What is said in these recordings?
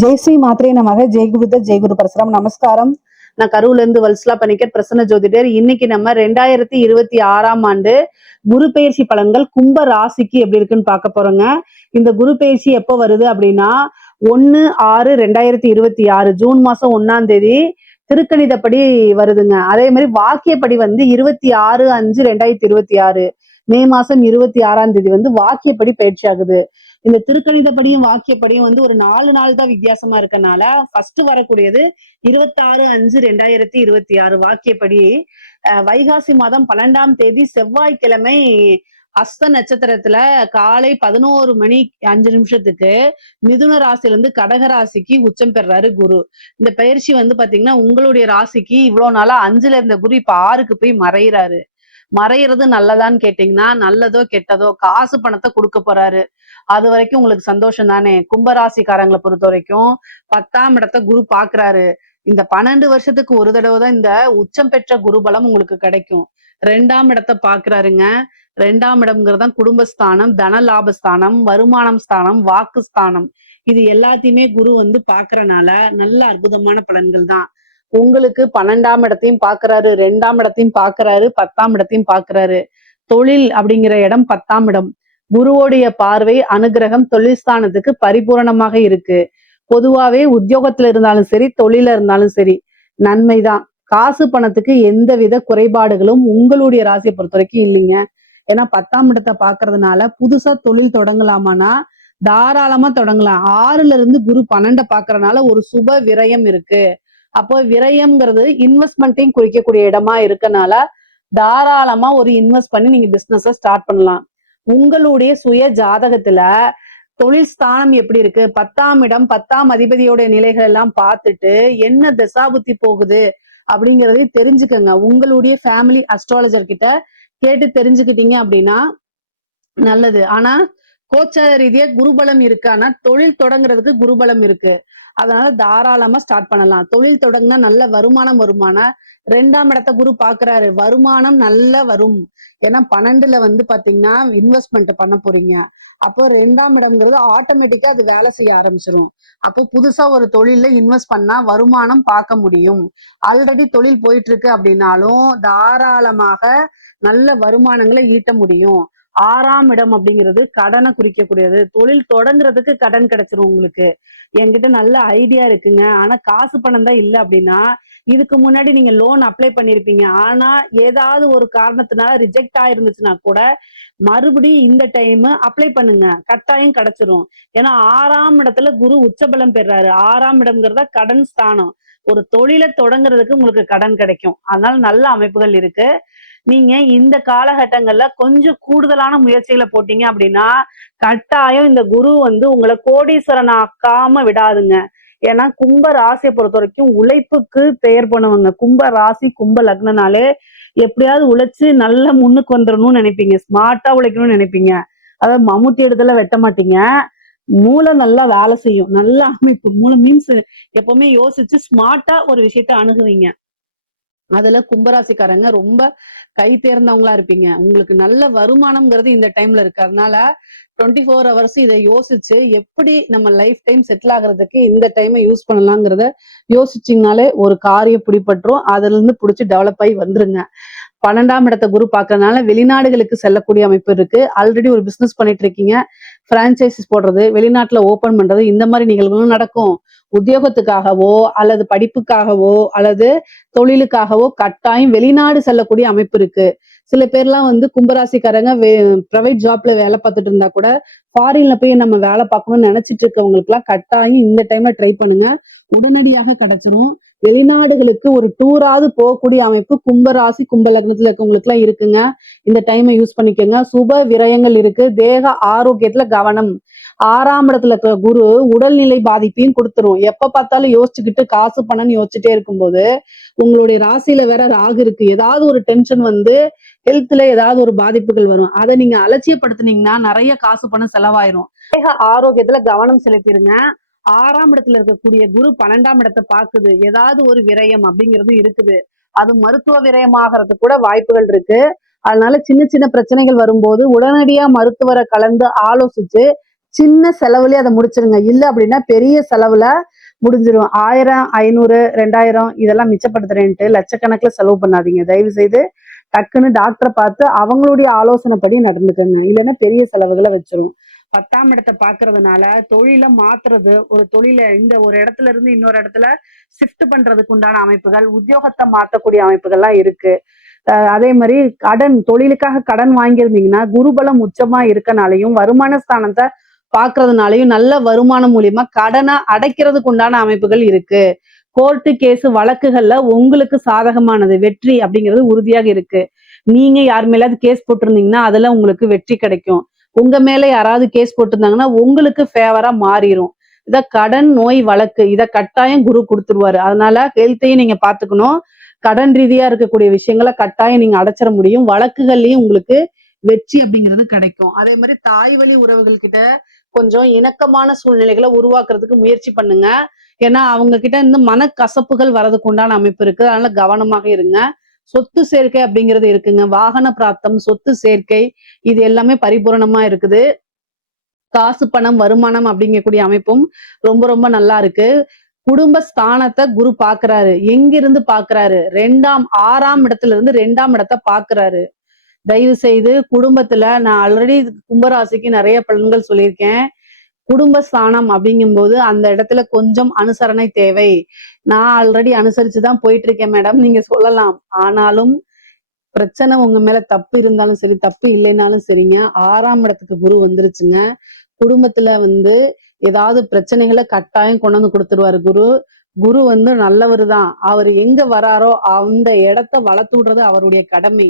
ஜெய் ஸ்ரீ மாத்ரே நமக. ஜெய் குருத ஜெய் குரு பரசுராம். நமஸ்காரம். நான் கரூர்ல இருந்து வல்சலா பணிக்கர் பிரசன்ன ஜோதிடர். இன்னைக்கு நம்ம 2026ஆம் ஆண்டு குரு பெயர்ச்சி பலன்கள் கும்ப ராசிக்கு எப்படி இருக்குன்னு பார்க்க போறோங்க. இந்த குரு பெயர்ச்சி எப்போ வருது அப்படின்னா 1/6/2026 ஜூன் மாசம் 1ஆம் தேதி திருக்கணிதப்படி வருதுங்க. அதே மாதிரி வாக்கியப்படி வந்து 26/5/2026 மே மாசம் 26ஆம் தேதி வந்து வாக்கியப்படி பயிற்சி ஆகுது. இந்த திருக்கணிதப்படியும் வாக்கியப்படியும் வந்து ஒரு 4 நாள் தான் வித்தியாசமா இருக்கனால ஃபர்ஸ்ட் வரக்கூடியது 26/5/2026 வாக்கியப்படி வைகாசி மாதம் 12ஆம் தேதி செவ்வாய்க்கிழமை ஹஸ்த நட்சத்திரத்துல காலை 11:05 மிதுன ராசில இருந்து கடக ராசிக்கு உச்சம் பெறாரு குரு. இந்த பயிற்சி வந்து பாத்தீங்கன்னா உங்களுடைய ராசிக்கு இவ்வளவு நாளா 5ல இருந்த குரு இப்ப 6க்கு போய் மறையிறாரு. மறையிறது நல்லதான்னு கேட்டீங்கன்னா நல்லதோ கெட்டதோ காசு பணத்தை கொடுக்க போறாரு. அது வரைக்கும் உங்களுக்கு சந்தோஷம் தானே. கும்பராசிக்காரங்களை பொறுத்த வரைக்கும் 10ஆம் இடத்தை குரு பாக்குறாரு. இந்த 12 வருஷத்துக்கு ஒரு தடவை தான் இந்த உச்சம் பெற்ற குரு பலம் உங்களுக்கு கிடைக்கும். 2ஆம் இடத்தை பாக்குறாருங்க. 2ஆம் இடம்ங்கிறதான் குடும்பஸ்தானம், தன லாபஸ்தானம், வருமானம் ஸ்தானம், வாக்கு ஸ்தானம். இது எல்லாத்தையுமே குரு வந்து பாக்குறனால நல்ல அற்புதமான பலன்கள் தான். உங்களுக்கு 12ஆம் இடத்தையும் பாக்குறாரு, 2ஆம் இடத்தையும் பாக்குறாரு, 10ஆம் இடத்தையும் பாக்குறாரு. தொழில் அப்படிங்கிற இடம் 10ஆம் இடம். குருவோடைய பார்வை அனுகிரகம் தொழில் ஸ்தானத்துக்கு பரிபூரணமாக இருக்கு. பொதுவாவே உத்தியோகத்துல இருந்தாலும் சரி, தொழில இருந்தாலும் சரி, நன்மைதான். காசு பணத்துக்கு எந்தவித குறைபாடுகளும் உங்களுடைய ராசியை பொறுத்த வரைக்கும் இல்லைங்க. ஏன்னா 10ஆம் இடத்தை பாக்குறதுனால புதுசா தொழில் தொடங்கலாமானா தாராளமா தொடங்கலாம். 6ல இருந்து குரு 12 பாக்குறதுனால ஒரு சுப விரயம் இருக்கு. அப்போ விரயம்ங்கிறது இன்வெஸ்ட்மெண்ட்டையும் குறிக்கக்கூடிய இடமா இருக்கனால தாராளமா ஒரு இன்வெஸ்ட் பண்ணி நீங்க பிசினஸ் ஸ்டார்ட் பண்ணலாம். உங்களுடைய சுய ஜாதகத்துல தொழில் ஸ்தானம் எப்படி இருக்கு, 10ஆம் இடம் 10ஆம் அதிபதியோட நிலைகள் எல்லாம் பார்த்துட்டு என்ன தசாபுத்தி போகுது அப்படிங்கறதையும் தெரிஞ்சுக்கங்க. உங்களுடைய ஃபேமிலி அஸ்ட்ராலஜர் கிட்ட கேட்டு தெரிஞ்சுக்கிட்டீங்க அப்படின்னா நல்லது. ஆனா கோச்சார ரீதியா குருபலம் இருக்கு. ஆனா தொழில் தொடங்குறதுக்கு குருபலம் இருக்கு. அதனால தாராளமா ஸ்டார்ட் பண்ணலாம். தொழில் தொடங்கினா நல்ல வருமானம் வருமான 2ஆம் இடத்தை குரு பாக்குறாரு. வருமானம் நல்ல வரும். ஏன்னா 12ல வந்து பாத்தீங்கன்னா இன்வெஸ்ட்மெண்ட் பண்ண போறீங்க. அப்போ 2ஆம் இடம்ங்கிறது ஆட்டோமேட்டிக்கா அது வேலை செய்ய ஆரம்பிச்சிடும். அப்போ புதுசா ஒரு தொழில இன்வெஸ்ட் பண்ணா வருமானம் பார்க்க முடியும். ஆல்ரெடி தொழில் போயிட்டு இருக்கு அப்படின்னாலும் தாராளமாக நல்ல வருமானங்களை ஈட்ட முடியும். 6ஆம் இடம் அப்படிங்கிறது கடனை குறிக்கக்கூடியது. தொழில் தொடங்குறதுக்கு கடன் கிடைச்சிரும் உங்களுக்கு. என்கிட்ட நல்ல ஐடியா இருக்குங்க, ஆனா காசு பணம் தான் இல்லை அப்படின்னா இதுக்கு முன்னாடி நீங்க லோன் அப்ளை பண்ணிருப்பீங்க. ஆனா ஏதாவது ஒரு காரணத்தினால ரிஜெக்ட் ஆயிருந்துச்சுன்னா கூட மறுபடியும் இந்த டைம் அப்ளை பண்ணுங்க, கட்டாயம் கிடைச்சிரும். ஏன்னா 6ஆம் இடத்துல குரு உச்சபலம் பெறாரு. 6ஆம் இடம்ங்கிறத கடன் ஸ்தானம். ஒரு தொழிலை தொடங்குறதுக்கு உங்களுக்கு கடன் கிடைக்கும். அதனால நல்ல அமைப்புகள் இருக்கு. நீங்க இந்த காலகட்டங்கள்ல கொஞ்சம் கூடுதலான முயற்சிகளை போட்டீங்க அப்படின்னா கட்டாயம் இந்த குரு வந்து உங்களை கோடீஸ்வரன் ஆக்காம விடாதுங்க. ஏன்னா கும்ப ராசியை பொறுத்த வரைக்கும் உழைப்புக்கு பெயர் போனவங்க. கும்ப ராசி கும்ப லக்னனாலே எப்படியாவது உழைச்சு நல்ல முன்னுக்கு வந்துடணும்னு நினைப்பீங்க. ஸ்மார்ட்டா உழைக்கணும்னு நினைப்பீங்க. அதாவது மம்முட்டி இடத்துல வெட்ட மாட்டீங்க. மூளை நல்லா வேலை செய்யும். நல்ல அமைப்பு. மூளை மீன்ஸ் எப்பவுமே யோசிச்சு ஸ்மார்ட்டா ஒரு விஷயத்த அணுகுவீங்க. அதுல கும்பராசிக்காரங்க ரொம்ப கை தேர்ந்தவங்களா இருப்பீங்க. உங்களுக்கு நல்ல வருமானம்ங்கிறது இந்த டைம்ல இருக்கு. அதனால 24 hours இதை யோசிச்சு எப்படி நம்ம லைஃப் டைம் செட்டில் ஆகுறதுக்கு இந்த டைமை யூஸ் பண்ணலாங்கிறத யோசிச்சிங்கனாலே ஒரு காரியம் பிடிபட்டுரும். அதுல இருந்து பிடிச்சி டெவலப் ஆகி வந்துருங்க. 12ஆம் இடத்தை குரு பார்க்கறதுனால வெளிநாடுகளுக்கு செல்லக்கூடிய அமைப்பு இருக்கு. ஆல்ரெடி ஒரு பிசினஸ் பண்ணிட்டு இருக்கீங்க, பிரான்சைசிஸ் போடுறது, வெளிநாட்டுல ஓபன் பண்றது, இந்த மாதிரி நிகழ்வுகளும் நடக்கும். உத்தியோகத்துக்காகவோ அல்லது படிப்புக்காகவோ அல்லது தொழிலுக்காகவோ கட்டாயம் வெளிநாடு செல்லக்கூடிய அமைப்பு இருக்கு. சில பேர்லாம் வந்து கும்பராசிக்காரங்க பிரைவேட் ஜாப்ல வேலை பார்த்துட்டு இருந்தா கூட ஃபாரின்ல போய் நம்ம வேலை பார்க்கணும்னு நினைச்சிட்டு இருக்கவங்களுக்கு எல்லாம் கட்டாயம் இந்த டைம்ல ட்ரை பண்ணுங்க, உடனடியாக கிடைச்சிரும். வெளிநாடுகளுக்கு ஒரு டூராவது போகக்கூடிய அமைப்பு கும்பராசி கும்ப லக்னத்துல இருக்கவங்களுக்கு எல்லாம் இருக்குங்க. இந்த டைமை யூஸ் பண்ணிக்கோங்க. சுப விரயங்கள் இருக்கு. தேக ஆரோக்கியத்துல கவனம். 6ஆம் இடத்துல இருக்கிற குரு உடல்நிலை பாதிப்பையும் கொடுத்துரும். எப்ப பார்த்தாலும் யோசிச்சுக்கிட்டு காசு பணம்னு யோசிச்சுட்டே இருக்கும்போது உங்களுடைய ராசியில வேற ராகு இருக்கு. ஏதாவது ஒரு டென்ஷன் வந்து ஹெல்த்ல ஏதாவது ஒரு பாதிப்புகள் வரும். அதை நீங்க அலட்சியப்படுத்தினீங்கன்னா நிறைய காசு பணம் செலவாயிரும். தேக ஆரோக்கியத்துல கவனம் செலுத்திருங்க. 6ஆம் இடத்துல இருக்கக்கூடிய குரு 12ஆம் இடத்தை பாக்குது. ஏதாவது ஒரு விரயம் அப்படிங்கிறது இருக்குது. அது மருத்துவ விரயமாகறதுக்கு கூட வாய்ப்புகள் இருக்கு. அதனால சின்ன சின்ன பிரச்சனைகள் வரும்போது உடனடியா மருத்துவரை கலந்து ஆலோசிச்சு சின்ன செலவுலயே அதை முடிச்சிருங்க. இல்ல அப்படின்னா பெரிய செலவுல முடிஞ்சிரும். 1000, 500, 2000 இதெல்லாம் மிச்சப்படுத்துறேன்ட்டு லட்சக்கணக்குல செலவு பண்ணாதீங்க. தயவு செய்து டக்குன்னு டாக்டரை பார்த்து அவங்களுடைய ஆலோசனைப்படி நடந்துக்கங்க. இல்லைன்னா பெரிய செலவுகளை வச்சிரும். 10ஆம் இடத்தை பாக்குறதுனால தொழில மாத்துறது, ஒரு தொழில இந்த ஒரு இடத்துல இருந்து இன்னொரு இடத்துல ஷிஃப்ட் பண்றதுக்கு உண்டான அமைப்புகள், உத்தியோகத்தை மாத்தக்கூடிய அமைப்புகள்லாம் இருக்கு. அதே மாதிரி தொழிலுக்காக கடன் வாங்கியிருந்தீங்கன்னா குருபலம் உச்சமா இருக்கனாலையும் வருமான ஸ்தானத்தை பாக்குறதுனாலையும் நல்ல வருமானம் மூலியமா கடனை அடைக்கிறதுக்கு உண்டான அமைப்புகள் இருக்கு. கோர்ட்டு கேஸ் வழக்குகள்ல உங்களுக்கு சாதகமானது வெற்றி அப்படிங்கிறது உறுதியாக இருக்கு. நீங்க யார் மேலாவது கேஸ் போட்டிருந்தீங்கன்னா அதுல உங்களுக்கு வெற்றி கிடைக்கும். உங்க மேல யாராவது கேஸ் போட்டிருந்தாங்கன்னா உங்களுக்கு ஃபேவரா மாறிடும். இத கடன் நோய் வழக்கு இத கட்டாயம் குரு கொடுத்துருவாரு. அதனால ஹெல்த்தையும் நீங்க பாத்துக்கணும். கடன் ரீதியா இருக்கக்கூடிய விஷயங்களை கட்டாயம் நீங்க அடைச்சிட முடியும். வழக்குகள்லயும் உங்களுக்கு வெற்றி அப்படிங்கிறது கிடைக்கும். அதே மாதிரி தாய் வழி உறவுகள் கிட்ட கொஞ்சம் இணக்கமான சூழ்நிலைகளை உருவாக்குறதுக்கு முயற்சி பண்ணுங்க. ஏன்னா அவங்க கிட்ட இருந்து மனக்கசப்புகள் வரதுக்கு உண்டான அமைப்பு இருக்கு. அதனால கவனமாக இருங்க. சொத்து சேர்க்கை அப்படிங்கிறது இருக்குங்க. வாகன பிராப்தம், சொத்து சேர்க்கை இது எல்லாமே பரிபூரணமா இருக்குது. காசு பணம் வருமானம் அப்படிங்கக்கூடிய அமைப்பும் ரொம்ப ரொம்ப நல்லா இருக்கு. குடும்ப ஸ்தானத்தை குரு பாக்குறாரு. எங்கிருந்து பாக்குறாரு? 6ஆம் இடத்துல இருந்து 2ஆம் இடத்தை பாக்குறாரு. தயவு செய்து குடும்பத்துல நான் ஆல்ரெடி கும்பராசிக்கு நிறைய பலன்கள் சொல்லியிருக்கேன். குடும்பஸ்தானம் அப்படிங்கும்போது அந்த இடத்துல கொஞ்சம் அனுசரணை தேவை. நான் ஆல்ரெடி அனுசரிச்சுதான் போயிட்டு இருக்கேன் மேடம் நீங்க சொல்லலாம். ஆனாலும் பிரச்சனை உங்க மேல தப்பு இருந்தாலும் சரி, தப்பு இல்லைனாலும் சரிங்க, 6ஆம் இடத்துக்கு குரு வந்துருச்சுங்க. குடும்பத்துல ஏதாவது பிரச்சனைகளை கட்டாயம் கொண்டு வந்து கொடுத்துருவாரு குரு. குரு நல்லவர் தான். அவர் எங்க வராரோ அந்த இடத்த வளர்த்து விடுறது அவருடைய கடமை,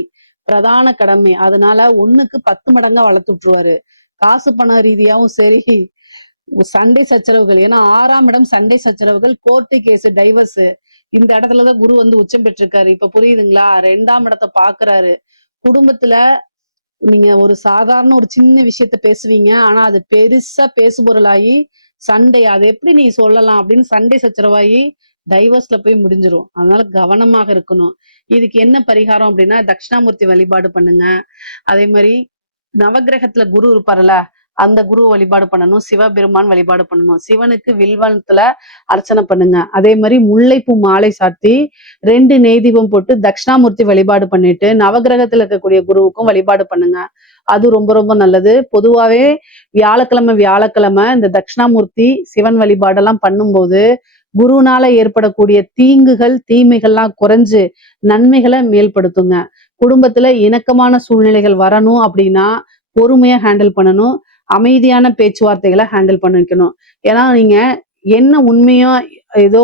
பிரதான கடமை. அதனால 1க்கு 10 மடங்கா வளர்த்து விட்டுருவாரு. காசு பண ரீதியாவும் சரி, சண்டை சச்சரவுகள். ஏன்னா 6ஆம் இடம் சண்டை சச்சரவுகள், கோர்ட்டு கேஸ், டைவர்ஸ் இந்த இடத்துலதான் குரு உச்சம் பெற்றிருக்காரு. இப்ப புரியுதுங்களா? 2ஆம் இடத்தை பாக்குறாரு. குடும்பத்துல நீங்க ஒரு சாதாரண ஒரு சின்ன விஷயத்த பேசுவீங்க. ஆனா அது பெருசா பேசுபொருளாகி சண்டை, அது எப்படி நீ சொல்லலாம் அப்படின்னு சண்டை சச்சரவாகி டைவர்ஸ்ல போய் முடிஞ்சிரும். அதனால கவனமாக இருக்கணும். இதுக்கு என்ன பரிகாரம் அப்படின்னா தட்சிணாமூர்த்தி வழிபாடு பண்ணுங்க. அதே மாதிரி நவகிரகத்துல குரு இருப்பாருல்ல அந்த குரு வழிபாடு பண்ணணும். சிவபெருமான் வழிபாடு பண்ணணும். சிவனுக்கு வில்வத்துல அர்ச்சனை பண்ணுங்க. அதே மாதிரி முல்லைப்பூ மாலை சாத்தி 2 நெய் தீபம் போட்டு தட்சிணாமூர்த்தி வழிபாடு பண்ணிட்டு நவகிரகத்துல இருக்கக்கூடிய குருவுக்கும் வழிபாடு பண்ணுங்க. அது ரொம்ப ரொம்ப நல்லது. பொதுவாவே வியாழக்கிழமை இந்த தட்சிணாமூர்த்தி சிவன் வழிபாடெல்லாம் பண்ணும்போது குருனால ஏற்படக்கூடிய தீங்குகள் தீமைகள்லாம் குறைஞ்சு நன்மைகளை மேல்படுத்துங்க. குடும்பத்துல இணக்கமான சூழ்நிலைகள் வரணும் அப்படின்னா பொறுமையா ஹேண்டில் பண்ணணும். அமைதியான பேச்சுவார்த்தைகளை ஹேண்டில் பண்ணிக்கணும். ஏன்னா நீங்க என்ன உண்மையோ ஏதோ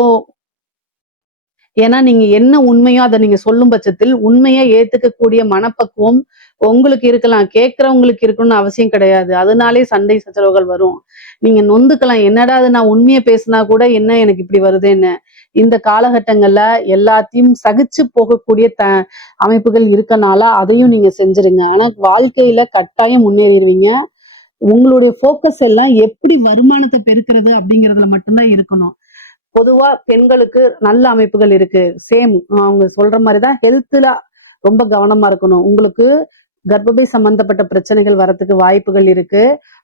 ஏன்னா நீங்க என்ன உண்மையோ அதை நீங்க சொல்லும் பட்சத்தில் உண்மையை ஏத்துக்கக்கூடிய மனப்பக்குவம் உங்களுக்கு இருக்கலாம். கேட்கறவங்களுக்கு இருக்கணும்னு அவசியம் கிடையாது. அதனாலே சண்டை சச்சரவுகள் வரும். நீங்க நொந்துக்கலாம். என்னடா அது நான் உண்மையை பேசினா கூட என்ன எனக்கு இப்படி வருதுன்னு. இந்த காலகட்டங்கள்ல எல்லாத்தையும் சகிச்சு போகக்கூடிய அமைப்புகள் இருக்கனால அதையும் நீங்க செஞ்சிருங்க. ஆனா வாழ்க்கையில கட்டாயம் முன்னேறிடுவீங்க. உங்களுடைய போக்கஸ் எல்லாம் எப்படி வருமானத்தை பெருக்கிறது அப்படிங்கிறதுல மட்டும்தான் இருக்கணும். பொதுவா பெண்களுக்கு நல்ல அமைப்புகள் இருக்கு. சேம் அவங்க சொல்ற மாதிரிதான் ஹெல்த்ல ரொம்ப கவனமா இருக்கணும். உங்களுக்கு கர்ப்பப்பை சம்பந்தப்பட்ட பிரச்சனைகள் வரத்துக்கு வாய்ப்புகள் இருக்கு.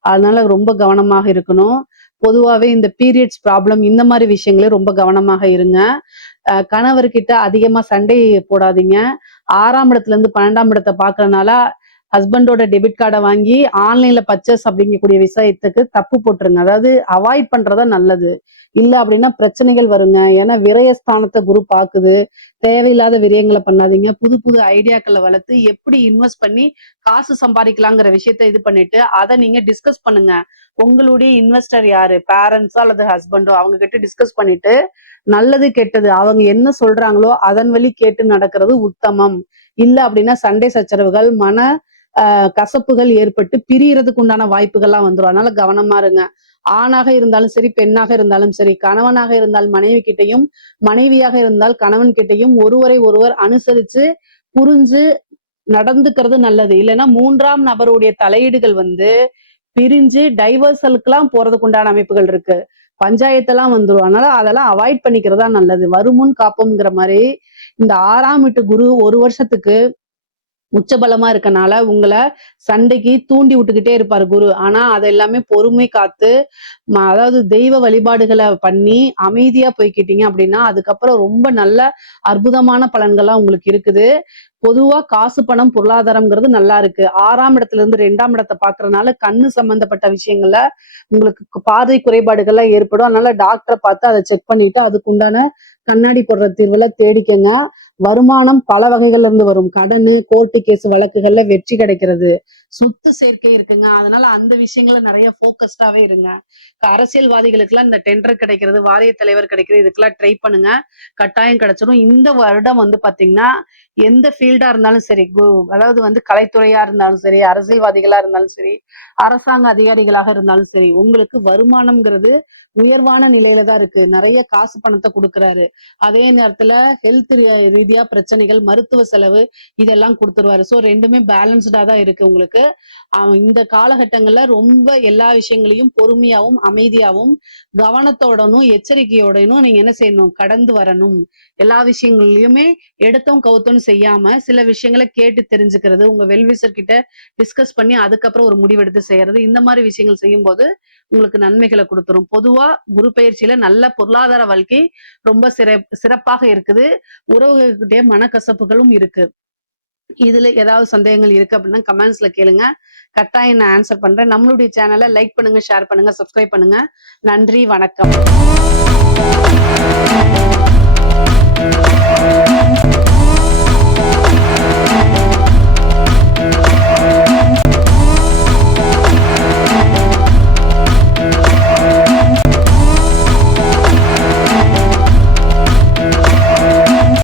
அதனால ரொம்ப கவனமாக இருக்கணும். பொதுவாவே இந்த பீரியட்ஸ் ப்ராப்ளம் இந்த மாதிரி விஷயங்களே ரொம்ப கவனமாக இருங்க. கணவர்கிட்ட அதிகமா சண்டை போடாதீங்க. 6ஆம் இடத்துல இருந்து 12ஆம் இடத்தை பாக்குறதுனால ஹஸ்பண்டோட டெபிட் கார்டை வாங்கி ஆன்லைன்ல பர்ச்சேஸ் அப்படிங்கக்கூடிய விஷயத்துக்கு தப்பு போட்டுருங்க. அதாவது அவாய்ட் பண்றதா நல்லது. இல்ல அப்படின்னா பிரச்சனைகள் வருங்க. ஏன்னா விரயஸ்தானத்தை குரு பாக்குது. தேவையில்லாத விரயங்களை பண்ணாதீங்க. புது புது ஐடியாக்களை வளர்த்து எப்படி இன்வெஸ்ட் பண்ணி காசு சம்பாதிக்கலாங்கிற விஷயத்த இது பண்ணிட்டு அதை நீங்க டிஸ்கஸ் பண்ணுங்க. உங்களுடைய இன்வெஸ்டர் யாரு? பேரண்ட்ஸோ அல்லது ஹஸ்பண்டோ அவங்க கிட்ட டிஸ்கஸ் பண்ணிட்டு நல்லது கெட்டது அவங்க என்ன சொல்றாங்களோ அதன் வழி கேட்டு நடக்கிறது உத்தமம். இல்ல அப்படின்னா சண்டை சச்சரவுகள் கசப்புகள் ஏற்பட்டு பிரியறதுக்கு உண்டான வாய்ப்புகள்லாம் வந்துடும். அதனால கவனமா இருங்க. ஆணாக இருந்தாலும் சரி, பெண்ணாக இருந்தாலும் சரி, கணவனாக இருந்தால் மனைவி கிட்டையும், மனைவியாக இருந்தால் கணவன் கிட்டையும் ஒருவரை ஒருவர் அனுசரிச்சு புரிஞ்சு நடந்துக்கிறது நல்லது. இல்லைன்னா 3ஆம் நபருடைய தலையீடுகள் பிரிஞ்சு டைவர்சலுக்கு போறதுக்கு உண்டான அமைப்புகள் இருக்கு. பஞ்சாயத்தெல்லாம் வந்துடும். அதனால அதெல்லாம் அவாய்ட் பண்ணிக்கிறதா நல்லது. வருமுன் காப்போம்ங்கிற மாதிரி இந்த 6ஆம் வீட்டு குரு 1 வருஷத்துக்கு உச்சபலமா இருக்கனால உங்களை சண்டைக்கு தூண்டி விட்டுக்கிட்டே இருப்பாரு குரு. ஆனா அது எல்லாமே பொறுமை காத்து அதாவது தெய்வ வழிபாடுகளை பண்ணி அமைதியா போய்க்கிட்டீங்க அப்படின்னா அதுக்கப்புறம் ரொம்ப நல்ல அற்புதமான பலன்கள்லாம் உங்களுக்கு இருக்குது. பொதுவா காசு பணம் பொருளாதாரம்ங்கிறது நல்லா இருக்கு. 6ஆம் இடத்துல இருந்து 2ஆம் இடத்தை பாக்குறதுனால கண்ணு சம்பந்தப்பட்ட விஷயங்கள்ல உங்களுக்கு பார்வை குறைபாடுகள்லாம் ஏற்படும். அதனால டாக்டரை பார்த்து அதை செக் பண்ணிட்டு அதுக்குண்டான கண்ணாடி போடுற தீர்வுல தேடிக்கங்க. வருமானம் பல வகைகள்ல இருந்து வரும். கடனு, கோர்ட்டு கேஸ் வழக்குகள்ல வெற்றி கிடைக்கிறது. சொத்து சேர்க்கை இருக்குங்க. அதனால அந்த விஷயங்கள நிறைய போக்கஸ்டாவே இருங்க. அரசியல்வாதிகளுக்கு எல்லாம் இந்த டெண்டர் கிடைக்கிறது, வாரிய தலைவர் கிடைக்கிறது, இதுக்கெல்லாம் ட்ரை பண்ணுங்க. கட்டாயம் கிடைச்சிடும். இந்த வருடம் பாத்தீங்கன்னா எந்த ஃபீல்டா இருந்தாலும் சரி, அதாவது கலைத்துறையா இருந்தாலும் சரி, அரசியல்வாதிகளா இருந்தாலும் சரி, அரசாங்க அதிகாரிகளாக இருந்தாலும் சரி, உங்களுக்கு வருமானம்ங்கிறது உயர்வான நிலையில தான் இருக்கு. நிறைய காசு பணத்தை கொடுக்குறாரு. அதே நேரத்துல ஹெல்த் ரீதியா பிரச்சனைகள், மருத்துவ செலவு இதெல்லாம் கொடுத்துருவாரு. ஸோ ரெண்டுமே பேலன்ஸ்டா தான் இருக்கு உங்களுக்கு. இந்த காலகட்டங்கள்ல ரொம்ப எல்லா விஷயங்களையும் பொறுமையாவும் அமைதியாவும் கவனத்தோடனும் எச்சரிக்கையோடனும் நீங்க என்ன செய்யணும், கடந்து வரணும். எல்லா விஷயங்கள்லயுமே எடுத்தோம் கவுத்தோன்னு செய்யாம சில விஷயங்களை கேட்டு தெரிஞ்சுக்கிறது, உங்க வெல்விசர் கிட்ட டிஸ்கஸ் பண்ணி அதுக்கப்புறம் ஒரு முடிவெடுத்து செய்யறது, இந்த மாதிரி விஷயங்கள் செய்யும் போது உங்களுக்கு நன்மைகளை கொடுத்துரும். பொதுவா குரு பயிற்சியில நல்ல பொருளாதார வாழ்க்கை ரொம்ப சிறப்பாக இருக்குது. உறவுகிட்டே மனக்கசப்புகளும் இருக்கு. இதுல ஏதாவது சந்தேகங்கள் இருக்கு அப்படின்னா கமெண்ட்ஸ்ல கேளுங்க. கட்டாயம் நான் ஆன்சர் பண்றேன். நம்மளுடைய சேனலை லைக் பண்ணுங்க, ஷேர் பண்ணுங்க, சப்ஸ்கிரைப் பண்ணுங்க. நன்றி, வணக்கம்.